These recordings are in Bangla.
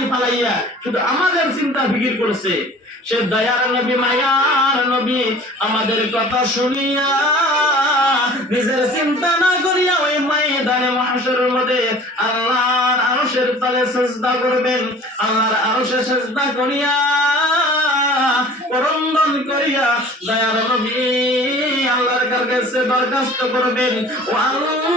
পানি ফালাইয়া শুধু আমাদের চিন্তা ফিকির করেছে। সে দয়ার নবী, মায়ার নবী, আমাদের কথা শুনিয়া নিজের চিন্তা না করিয়া ওই ময়দানে মহাশরের মধ্যে আল্লাহর আরশের তলে সেজদা করবেন। আল্লাহর আরশে সেজদা করিয়া করন্দন করিয়া দয়ার নবী আল্লাহর কাছে দরখাস্ত করবেন। ও আল্লাহ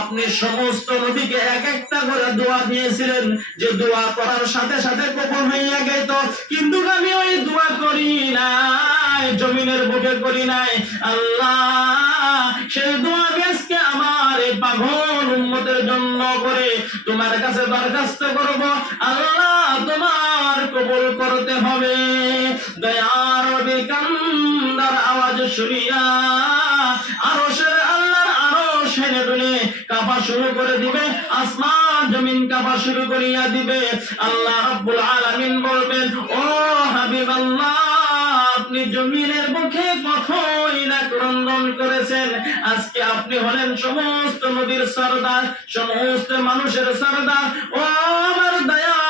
আপনি সমস্ত নবীকে এক একটা করে দোয়া দিয়েছিলেন যে দোয়া করার সাথে সাথে কবুল হইয়া গেত। কিন্তু আমি ওই দোয়া করি নাই, জমিনের বুকে করি নাই। আল্লাহ, সেই দোয়া আজকে আমার এই পাগল উম্মতের জন্য করে তোমার কাছে দরখাস্ত করব। আল্লাহ, তোমার কবুল করতে হবে। দয়ার বিকান্দার আওয়াজ শুনিয়া কাঁপা শুরু করে দিবে, আসমান জমিন কাঁপা শুরু করিয়া দিবে। আল্লাহ রাব্বুল আলামিন বলবেন, ও হাবিব আপনি জমিনের মুখে কতই না ক্রন্দন করেছেন। আজকে আপনি হলেন সমস্ত নদীর সর্দার, সমস্ত মানুষের সর্দার। ও আমার নবী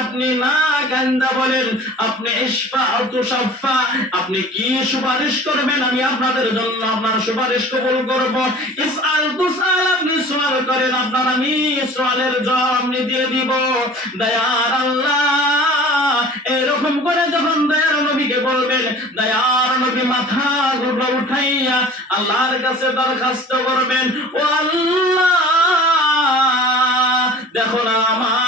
আপনি না কান্দা বলেন, আপনি ইশফা তুষাফা আপনি কি সুপারিশ করবেন? আমি আপনাদের জন্য আপনার সুপারিশ কবুল করব। ইসআল তুসআল আপনি সওয়াল করেন, আপনার আমি সওয়ালের জবাব আপনি দিয়ে দিব। দয়ার আল্লাহ, এরকম করে যখন দয়ার নবীকে বলবেন, দয়ার নবী মাথা গুলো উঠাইয়া আল্লাহর কাছে দরখাস্ত করবেন। ও আল্লাহ দেখো না আমার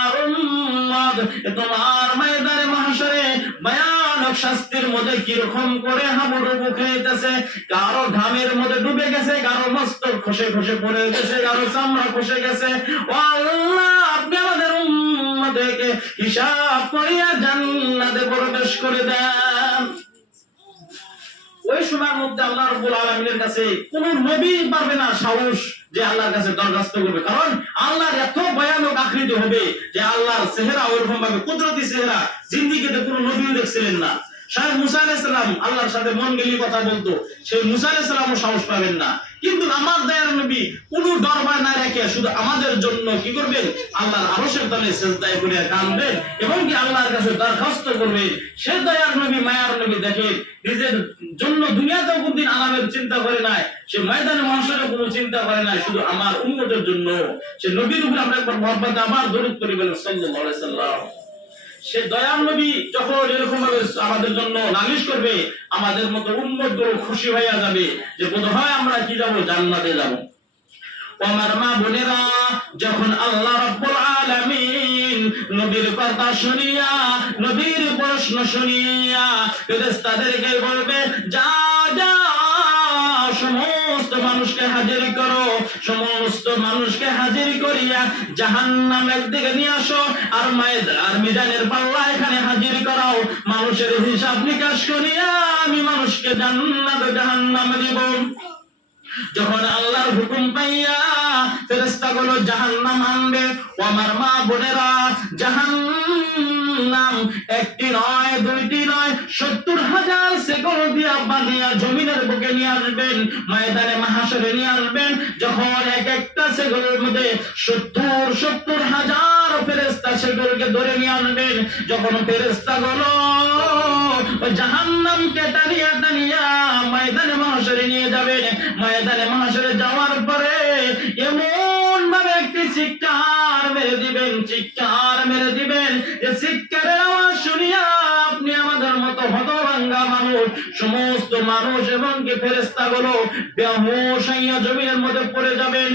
তোমার ময়দানে মহাশয়ে ভয়ানক শাস্তির মধ্যে কীরকম করে হাবুডুবু খেয়েছে কারও ঘামের মধ্যে ডুবে গেছে, কারও মস্তক খসে খসে পড়ে গেছে, কারও চামড়া খসে গেছে। ও আল্লাহ, আপনি আমাদের উম্মদেরকে হিসাব করিয়া জান্নাতে প্রবেশ করে দেন। ওই সময়ের মধ্যে আল্লাহ রব্বুল আলমিনের কাছে কোন নবী পারবে না সাহস যে আল্লাহর কাছে দরখাস্ত করবে। কারণ আল্লাহর এত ভয়ানক আকৃতি হবে যে আল্লাহর চেহারা ওরকম ভাবে, কুদরতি চেহারা জিন্দিগিতে কোনো নবী দেখছিলেন না। সাহেব মুসা আলাইহিস আল্লাহর সাথে মন গেলি কথা বলতো। সেই মুসা আলাইহিস সাহস পাবেন না। কিন্তু আমার দয়ার নবী কোনো দরবার না রেখে শুধু আমাদের জন্য কি করবেন? আল্লাহর আরশের তলে সেজদায় করে কাঁদবেন এবং কি আল্লাহর কাছে দরখাস্ত করবেন? সে দয়ার নবী, মায়ার নবী দেখেন, নিজের জন্য দুনিয়াতেও কোনদিন আরামের চিন্তা করে নাই, সে ময়দানে মানুষের কোনো চিন্তা করে নাই, শুধু আমার উন্মতের জন্য। সে নবীর উপরে আমরা একবার মহব্বত আবার দরুদ করি বলেন, সাল্লাল্লাহু সে দয়ার নবী যখন এরকম ভাবে আমাদের জন্য নালিশ করবে, আমাদের মতো উন্মতগুলো খুশি হইয়া যাবে যে বোধ হয় আমরা কি যাব? জান্নাতে যাব। আমার মা বোনেরা, যখন আল্লাহ রাব্বুল আলামিন নবীর কথা শুনিয়া, নবীর প্রশ্ন শুনিয়া, ফেরেশতাদেরকে বলবে, যা যা সমস্ত মানুষকে হাজির করো। সমস্ত মানুষকে হাজির করিয়া জাহান্নামের দিকে নিয়ে আসো আর মায়ের আর মিজানের পাল্লা এখানে হাজির করাও। মানুষের হিসাব নিকাশ করিয়া আমি মানুষকে জান্নাত, জাহান্নামে দিব। যখন আল্লাহর হুকুম পাইয়া ফেরেশতা গুলো জাহান্নাম আনবে ও আমার মা বোনেরা জাহান্নাম একটি নয়, দুইটি নয়, সত্তর হাজার সেকল দিয়া বাঁধিয়া যাওয়ার পরে এমন ভাবে একটি চিৎকার মেরে দিবেন, চিৎকার মেরে দিবেন, যে চিৎকারের আপনি আমাদের মতো মানুষ, সমস্ত মানুষ ফেরেস্তা গুলো জমিনের মধ্যে পড়ে যাবেন।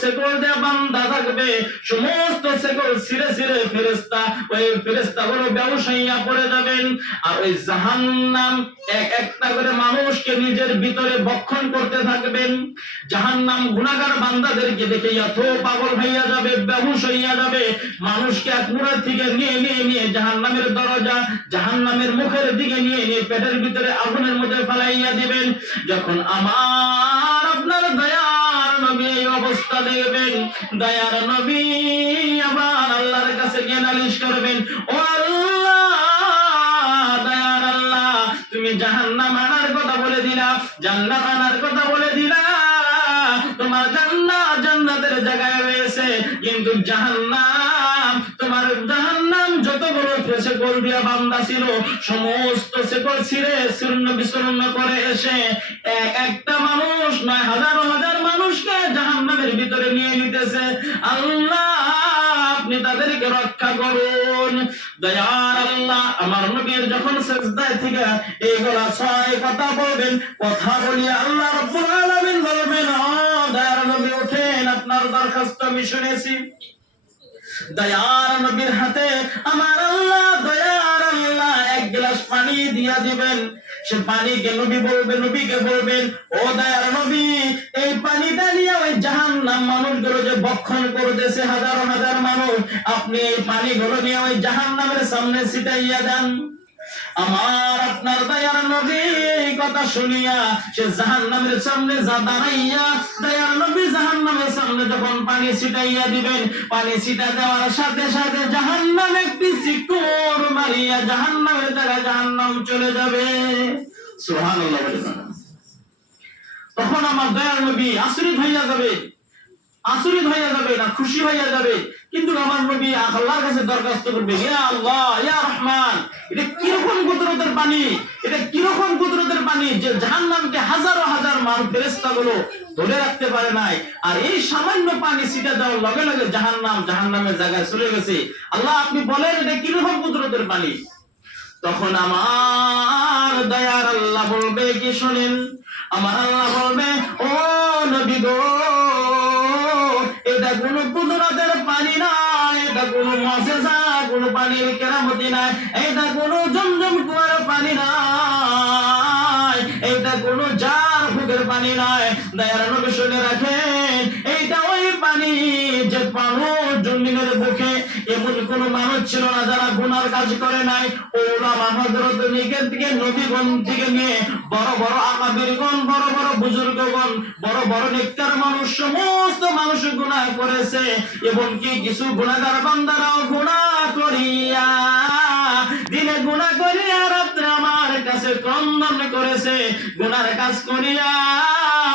সেকল দেয়া বান্দা থাকবে, সমস্ত সেকল ফেরেস্তা ওই ফেরেস্তা গুলো পড়ে যাবেন। আর ওই এক একটা করে মানুষকে নিজের ভিতরে বক্ষণ করতে থাকবেন। জাহান্নাম গুণাগার বান্দাদেরকে দেখে এত পাগল হইয়া যাবে, বেহুশ হইয়া যাবে। মানুষকে এক থেকে নিয়ে নিয়ে নিয়ে জাহান্নামের দরজা, জাহান্নামের মুখের দিকে নিয়ে পেটের ভিতরে আগুনের মধ্যে ফেলাইয়া দিবেন। যখন আমার আপনার দয়ার নবী এই অবস্থা দেখবেন, দয়ার নবী আবার আল্লাহর কাছে গিয়ে নালিশ করবেন, ও আল্লাহ, দয়ার আল্লাহ, তুমি আনার কথা বলে দিলা, জান্নাত আনার কথা বলে দিলা, তোমার জান্নাত জান্নাতের জায়গায় রয়েছে, কিন্তু জাহান্নাম দিয়া বান্দা ছিল। সমস্ত শেকল ছিঁড়ে শূন্য বিচূর্ণ করে এসে এক একটা মানুষ নয়, হাজার হাজার মানুষকে জাহান্নামের ভিতরে নিয়ে নিতেছে। আল্লাহ, আপনি তাদেরকে রক্ষা করুন। দয়ার আল্লাহ, আমার নবীর যখন সেজদায় থেকে এইগুলা ছয় কথা বলবেন, কথা বলিয়া আল্লাহ রব্বুল আলামিন বলবেন, ও দয়ার নবী ওঠেন আপনার দরখাস্ত আমি শুনেছি। দয়ার নবীর হাতে আমার আল্লাহ, দয়ার আল্লাহ, এক গ্লাস পানি দিয়া দিবেন। সে পানিকে নবী বলবে, নবীকে বলবেন, ও দয়ার নবী, এই পানিটা নিয়ে ওই জাহান্নাম মানুষগুলো যে বক্ষণ করতেছে হাজার হাজার মানুষ, আপনি এই পানিগুলো নিয়ে ওই জাহান্নামের সামনে ছিটাইয়া দেন আমার আপনার দয়ার নবী, কথা শুনিয়া সে জাহান্নামের সামনে যা দাঁড়াইয়া, দয়ার নবী জাহান্নামের সামনে যখন পানি ছিটাইয়া দিবেন, পানি ছিটা দেওয়ার সাথে সাথে জাহান্নাম একটি শিকড় মারিয়া জাহান্নামের দ্বারা জাহান্নাম চলে যাবে। তখন আমার দয়ার নবী আশ্রিত হইয়া যাবে। আশ্রিত হইয়া যাবে না, খুশি হইয়া যাবে। কিন্তু আমার নবী আল্লাহর কাছে দরখাস্ত করবে, ইয়া আল্লাহ, ইয়া রহমান, এটা কীরকম কুদরতের পানি? এটা কীরকম কুদরতের পানি যে জাহান্নামকে হাজারো হাজার মান ফেরেশতা গুলো ধরে রাখতে পারে নাই? আর এই সামান্য পানি ছিটা দেওয়ার লগে লগে জাহান্নাম জাহান্নামের জায়গায় চলে গেছে। আল্লাহ, আপনি বলেন এটা কীরকম কুদরতের পানি? তখন আমার দয়ার আল্লাহ বলবে, কি শোনেন? আমার আল্লাহ বলবে, ও নবী গো, এটা কোন নয় এটা কোন মজেজা কোন পানির কেরামতি নাই। এটা কোন জমজম কুয়ার পানি নয় এটা কোন জার ফুকের পানি নয় দয়ার নবী শুনে গুনার কাজ করে নাই। ওলামা হযরত নিকের থেকে নবীগণ থেকে নিয়ে বড় বড় আকাবিরগণ, বড় বড় বুজুর্গগণ, বড় বড় নেককার মানুষ, সমস্ত মানুষ গুনাহ করেছে। এবং কি কিছু গুনাহগার বান্দারাও গুনাহ করিয়া, দিনে গুনাহ করিয়া রাত্রে আমার কাছে ক্রন্দন করেছে। গুনার কাজ করিয়া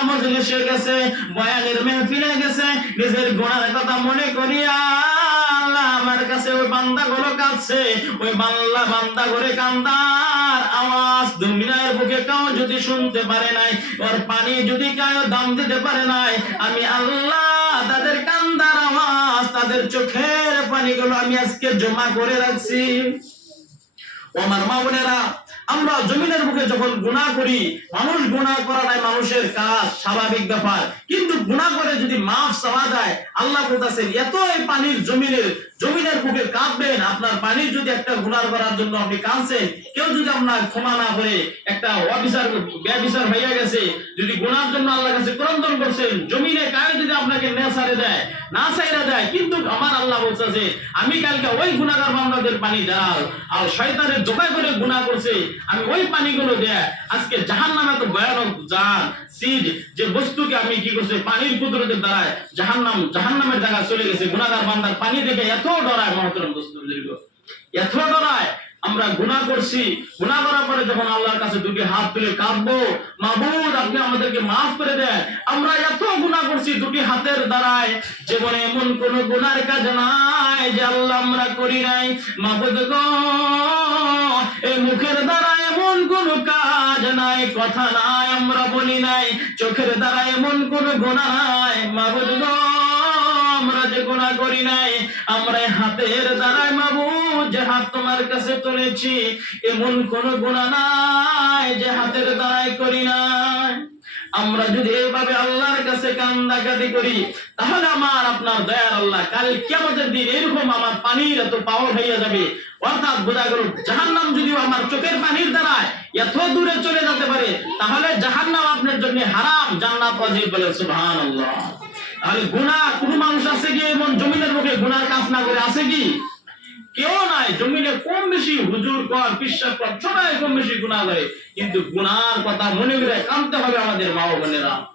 মজলিসে গেছে বয়ানের মেহফিলে গেছে, নিজের গুনার কথা মনে করিয়া আমার কাছে ওই বান্দা গুলো কাঁদছে, ওই বাংলা বান্দা করে কান্দার আওয়াজ দুনিয়ার বুকে কেউ যদি শুনতে পারে নাই, ওর পানি যদি কেউ দাম দিতে পারে নাই, আমি আল্লাহ তাদের কান্দার আওয়াজ, তাদের চোখের পানিগুলো আমি আজকে জমা করে রাখছি। আমার মা বোনেরা, আমরা জমিনের মুখে যখন গুনাহ করি, মানুষ গুনাহ করাটাই মানুষের কাজ, স্বাভাবিক ব্যাপার। কিন্তু গুনাহ করে যদি মাফ চাওয়া যায়, আল্লাহ বলতেছেন এত পানির জমিনের জমিনের মুখে কাঁদবেন আপনার পানির যদি একটা গুনাহ করার জন্য আপনি কাঁদছেন, কেউ যদি আপনার ক্ষমা না করে একটা অফিসার ব্যবিচার হইয়া গেছে, যদি গুনার জন্য আল্লাহর কাছে ক্রন্দন করছেন, জমিনে কায় যদি আপনাকে নেশারে দেয়, না চাইরা দেয়, কিন্তু আমার আল্লাহ বলছে আমি কালকে ওই গুনাগার বান্দাদের পানি দাও আর শয়তানের জোগায় করে গুনাহ করছে, আমি ওই পানিগুলো দেয়, আজকে জাহান নামে তো ভয়ানক জান সিজ যে বস্তুকে আমি কি করছে, পানির কুদরতের দ্বারায় জাহান নাম জাহান নামের জায়গায় চলে গেছে গুনাগার বান্দার পানি দেখে এত ডরায় মহতরম বস্তু এত ডরায় আমরা গুনাহ করছি। গুনাহ করার পরে যখন আল্লাহর কাছে দুটি হাত তুলে কাঁদবো, মাবুদ, আপনি আমাদেরকে মাফ করে দেন। আমরা এত গুনাহ করছি দুটি হাতের দ্বারায়। জীবনে এমন কোন গুনার কাজ নাই যে আল্লাহ আমরা করি নাই। মাবুদ গো এই মুখের দ্বারা এমন কোন কাজ নাই, কথা নাই, আমরা বলি নাই। চোখের দ্বারা এমন কোন গুনাহ নাই। মাবুদ গো গুনাহ করি নাই। আমরা হাতের দ্বারাই মাবুদ যে হাত তোমার কাছে তুলেছি, এমন কোন গুনাহ নাই যে হাতের দ্বারাই করি নাই। আমরা যদি এইভাবে আল্লাহর কাছে কান্দাকাটি করি, তাহলে আমার আপনার দয়ার আল্লাহ কাল কেমতের দিন এরকম আমার পানির এত পাওয়ার হইয়া যাবে। অর্থাৎ বোঝা গেল, জাহান্নাম যদিও আমার চোখের পানির দ্বারায় এত দূরে চলে যেতে পারে, তাহলে জাহান্নাম আপনার জন্য হারাম, জান্নাত অজিব বলে সুবহানাল্লাহ। তাহলে গুনা কোন মানুষ আছে কি এমন জমিনের মুখে গুনার কাজ না করে? আছে কি? কেউ নাই। জমিনে কম বেশি হুজুর কর বিশ্বাস কর, সবাই কম বেশি গুণা করে। কিন্তু গুনার কথা মনে করে কানতে হবে আমাদের মা বোনেরা।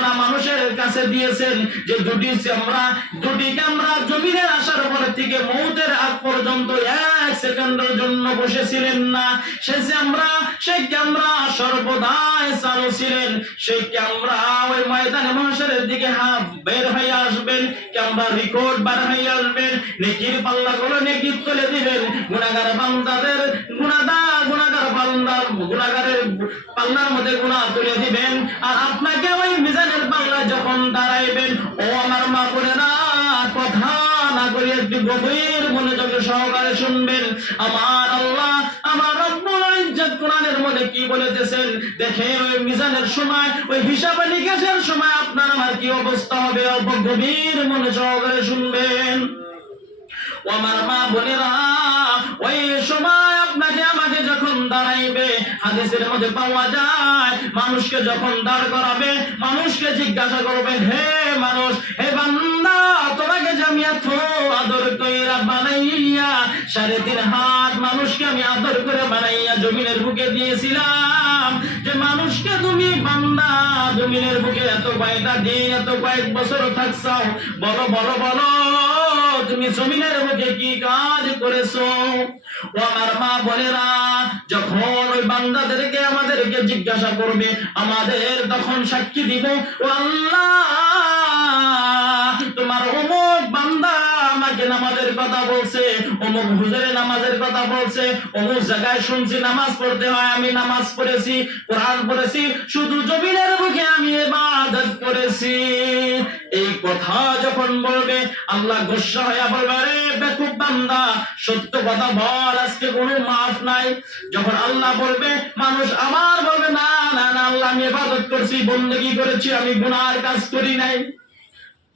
মানুষের কাছে দিয়েছেন যে দুটি ক্যামেরা দুটি ক্যামেরা জমিনে আসার পরে থেকে মৌতের আগ পর্যন্ত এক সেকেন্ডের জন্য বসেছিলেন না। সে ক্যামেরা সেই ক্যামেরা সর্বদাই চালু ছিলেন। সেই ক্যামেরা ওই ময়দানে মানুষের দিকে হাত বের হয়ে আসবেন ক্যামেরা রেকর্ড বার হয়ে আসবেন, নেকির পাল্লা গুলো নেকি তুলে দিবেন গুণাগার বান্দাদের গুণাদা গুণাগার বান্দার গুণাগারের পাল্লার মধ্যে গুণা তুলে দিবেন। আর আপনাকে ওই মিজানের পাল্লা যখন দাঁড়াইবেন, ও আমার মা বোনেরা কথা না করে একটু গভীর মনোযোগে সহকারে শুনবেন। আমার আল্লাহ আমার কোরআনের মধ্যে কি বলেছেন? দেখেন ওই মিজানের সময়, ওই হিসাব সময় আপনার আমার কি অবস্থা হবে? অল্প গভীর মনে সহকারে শুনবেন। মা বোনেরা, ওই সময় আপনাকে আমাকে যখন দাঁড়াইবে, হাদিসের মধ্যে পাওয়া যায়, মানুষকে যখন দাঁড় করাবে, মানুষকে জিজ্ঞাসা করবে, হে মানুষ, হে বান্দা, তোমাকে যে আমি এত আদর কইরা বানাইয়া, সাড়ে তিন হাত মানুষকে আমি আদর করে বানাইয়া জমিনের বুকে দিয়েছিলাম, যে মানুষকে তুমি বান্দা, জমিনের বুকে এত কয়েকটা দিন, এত কয়েক বছর থাকছাও, বলো বলো বলো। তুমি জমিনের মুখে কি কাজ করেছ? ও আমার মা বোনেরা, যখন ওই বান্দাদেরকে আমাদেরকে জিজ্ঞাসা করবে, আমাদের তখন সাক্ষী দিব, ও আল্লাহ, তোমার অমুক বান্দা আমাকে আমাদের কথা বলছে। অমুক হুজুরে নামাজের কথা বলছে, অমুক জায়গায় শুনছি, নামাজ পড়তে হয়, আমি নামাজ পড়েছি, কোরআন পড়েছি, শুধু জমিনের মুখে আমি ইবাদত করেছি। এই কথা যখন বলবে, আল্লাহ গোসা হইয়া বলবে রে বেকুব বান্দা, সত্য কথা বল, আজকে কোনো মাফ নাই। যখন আল্লাহ বলবে, মানুষ আবার বলবে, না না না, আল্লাহ, আমি ইবাদত করছি, বন্দেগী করেছি, আমি গুনার কাজ করি নাই।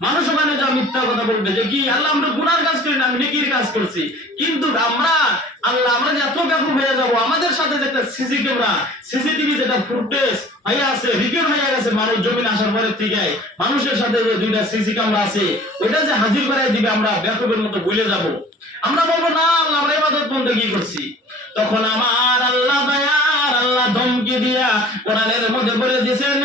মানুষ ওখানে যা মিথ্যা কথা বলবে, যে কি, আল্লাহ আমরা গুনার কাজ করি না, আমি নেকির কাজ করছি। কিন্তু আমরা, আল্লাহ, আমরা যে এত ব্যাপক হয়ে যাব, আমাদের সাথে যে একটা সিসি ক্যামেরা, সিসিটিভি যেটা ফুটেজ হয়ে আছে হয়ে গেছে, মানুষ জমিন আসার পরে থেকে, মানুষের সাথে যে দুইটা সিসি ক্যামেরা আছে ওটা যে হাজির করাই দিবে, আমরা ব্যাপকের মতো যাব। আমরা বলব, না, আল্লাহ, আমরা বন্ধ কি করছি? তখন আমার আল্লাহ দয়ার আল্লাহ ধমকি দিয়া কোরআনের মধ্যে বলে দিয়েছেন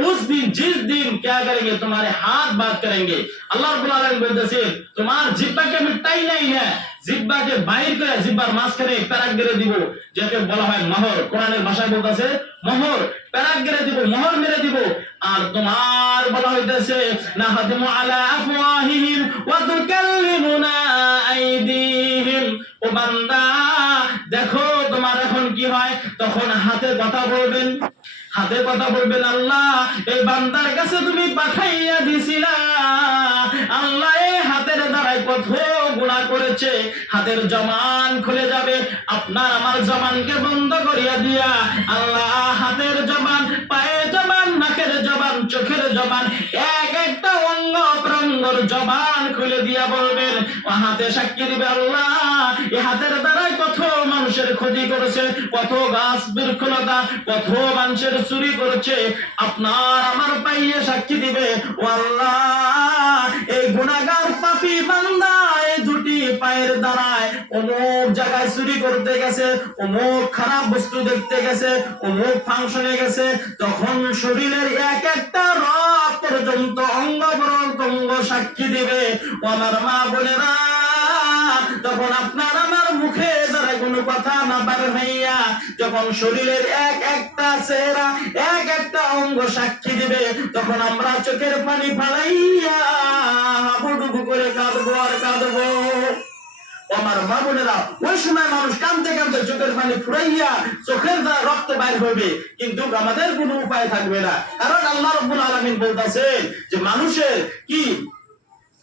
उस दिन जिस दिन क्या करेंगे तुम्हारे हाथ बात करेंगे अल्लाह रब्बुल आलमीन বলতেছে তোমার জিহ্বাকে মিটাই নাই না জিহ্বাকে বাইর করে জিহ্বার মাঝখানে প্যারাক গেড়ে দিব যাকে বলা হয় মোহর কোরআনের ভাষায় বলতেছে মোহর প্যারাক গেড়ে দিব মোহর মেরে দিব আর তোমার বলা হইতেছে না হাদিমু আলা আফওয়াহিহিম ওয়া তুকাল্লিমুনা আইদিহিম ও বান্দা দেখো তোমার এখন কি হয় তখন হাতে কথা বলবেন হাতে কথা বলবেন আল্লাহ, এই বান্দার কাছে তুমি পাঠাইয়া দিছিলা। আল্লাহ এই হাতের দ্বারাই কত গুণা করেছে, হাতের জমান খুলে যাবে। আপনার আমার জমানকে বন্ধ করিয়া দিয়া, আল্লাহ হাতের জমান পায়ের জমান নাকের জবান, চোখের জমান প্রঙ্গর জবান খুলে দিয়া বলবেন হাতে সাক্ষী দিবে আল্লাহ। এই হাতের দ্বারাই কত মানুষের ক্ষতি করেছে কত গাছ বৃক্ষলতা কত মানুষের চুরি করেছে। আপনার আমার পাইয়ে সাক্ষী দিবে, ও আল্লাহ। এই গুণাগার পাপি বান্দা পায়ের দ্বারায় অমুক জায়গায় চুরি করতে গেছে, অমুক খারাপ বস্তু দেখতে গেছে, অমুক ফাংশনে গেছে, তখন শরীরের এক একটা রক পর্যন্ত অঙ্গ প্রত্যঙ্গ সাক্ষী দিবে। আমার মা বোনেরা তখন আপনার আমার মুখে দ্বারা কোনো কথা না পার হইয়া যখন শরীরের এক একটা চেহারা এক একটা অঙ্গ সাক্ষী দিবে, তখন আমরা চোখের পানি ফালাইয়া হাবুডুবু করে কাঁদবো আর কাঁদবো। আমার মা বোনেরা, ওই সময় মানুষ কানতে কানতে চোখের পানি ফুরাইয়া চোখের রক্ত বাইর হবে কিন্তু আমাদের কোনো উপায় থাকবে না। কারণ আল্লাহ রব্বুল আলমিন বলতেছেন যে মানুষের কি?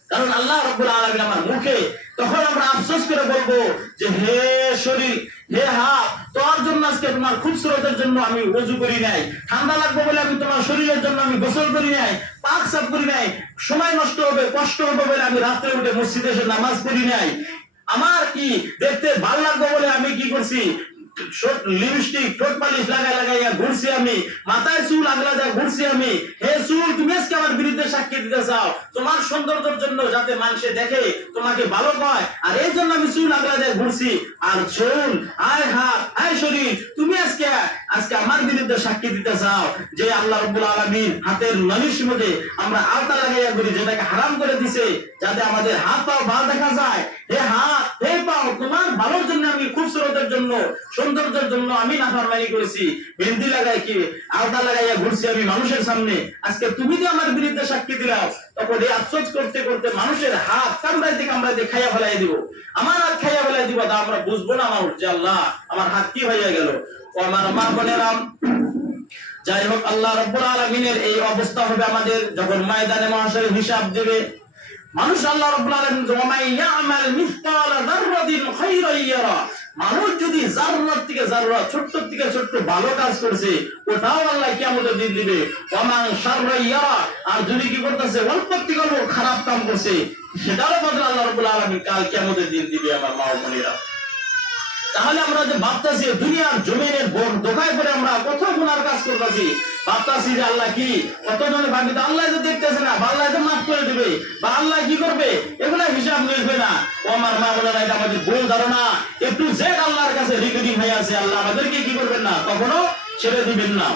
কারণ আল্লাহ রব্বুল আলমিন আমার মুখে, তখন আমরা আফসোস করে বলব যে হে শরীর, হে হাত তোর জন্য আজকে তোমার খুব স্রোতের জন্য আমি রজু করি নাই। ঠান্ডা লাগবে বলে আমি তোমার শরীরের জন্য আমি গোসল করি নাই, পাক সাফ করি নাই। সময় নষ্ট হবে, কষ্ট হবে বলে আমি রাত্রে উঠে মসজিদে এসে নামাজ পড়ি নাই। আমার কি দেখতে ভালো লাগবে বলে আমি কি করছি? লিপস্টিক ঠোঁট পালিশ লাগাই লাগাইয়া ঘুরছি আমি। মাথায় চুল আগলা যা ঘুরছি আমি। হে চুল, তুমি আজকে আমার বিরুদ্ধে সাক্ষী দিতে চাও। তোমার সৌন্দর্যের জন্য যাতে মানুষে দেখে, তোমাকে ভালো পায়। আর এই জন্য আমি চুল আগলা যা ঘুরছি। আর চুল, আয় হাত, আয় শরীর, তুমি আজকে আজকে আমার বিরুদ্ধে সাক্ষী দিতে চাও যে আল্লাহ রব্বুল আলামিন হাতের নলিশ মধ্যে আমরা আলতা লাগাইয়া করি, যেটাকে হারাম করে দিছে, যাতে আমাদের হাত পাও ভালো দেখা যায়। হে হাত, হে পাও, তোমার ভালোর জন্য আমি খুবসুরতের জন্য, সৌন্দর্যের জন্য আমি নাফরমানি করেছি। মেহেন্দি লাগাই কি? আলতা লাগাইয়া ঘুরছি আমি মানুষের সামনে। আজকে তুমি যে আমার বিরুদ্ধে সাক্ষী দিলাও তখন এই আফসোস করতে করতে মানুষের হাত কামড়াইতে কামড়াইতে খাইয়া ফেলাই দিব। আমার হাত খাইয়া ফেলাই দিব, তা আমরা বুঝব না আমার যে আল্লাহ, আমার হাত কি হইয়া গেল? আমার মা বোনেরাম যাই হোক, আল্লাহ রব্বুল আলমিনের এই অবস্থা হবে আমাদের। যখন ময়দানে মহাশয় হিসাব দেবে, মানুষ আল্লাহ রব্বুল আলামিন মানুষ যদি জাররাত থেকে জাররাত ছোট্ট থেকে ছোট্ট ভালো কাজ করছে, ওটাও আল্লাহ কিয়ামতের দিন দিবে। ওয়ামান শাররা ইয়ারা। আর যদি কি করতেছে অল্প থেকে খারাপ কাম করছে, সেটারও বদলে আল্লাহ রব্বুল আলামিন কাল কিয়ামতের দিন দিবে আমার মা বোনেরা। তাহলে আমরা যে ভাবতেছি, দুনিয়ার জমিনের বোন দোকায় করে আমরা কত গুনার কাজ করতেছি? ভাবতেছি যে আল্লাহ কি? কত জনে ভাবি আল্লাহ তো দেখতেছে না, বা আল্লাহ মাফ করে দেবে, বা আল্লাহ কি করবে? এগুলা হিসাব মিলবে না। ও আমার মা বলে এটা আমাদের ভুল ধারণা। একটু জেদ আল্লাহর কাছে, রিকরিং হয়ে আছে আল্লাহ আমাদেরকে কি করবেন না? কখনো ছেড়ে দিবেন না।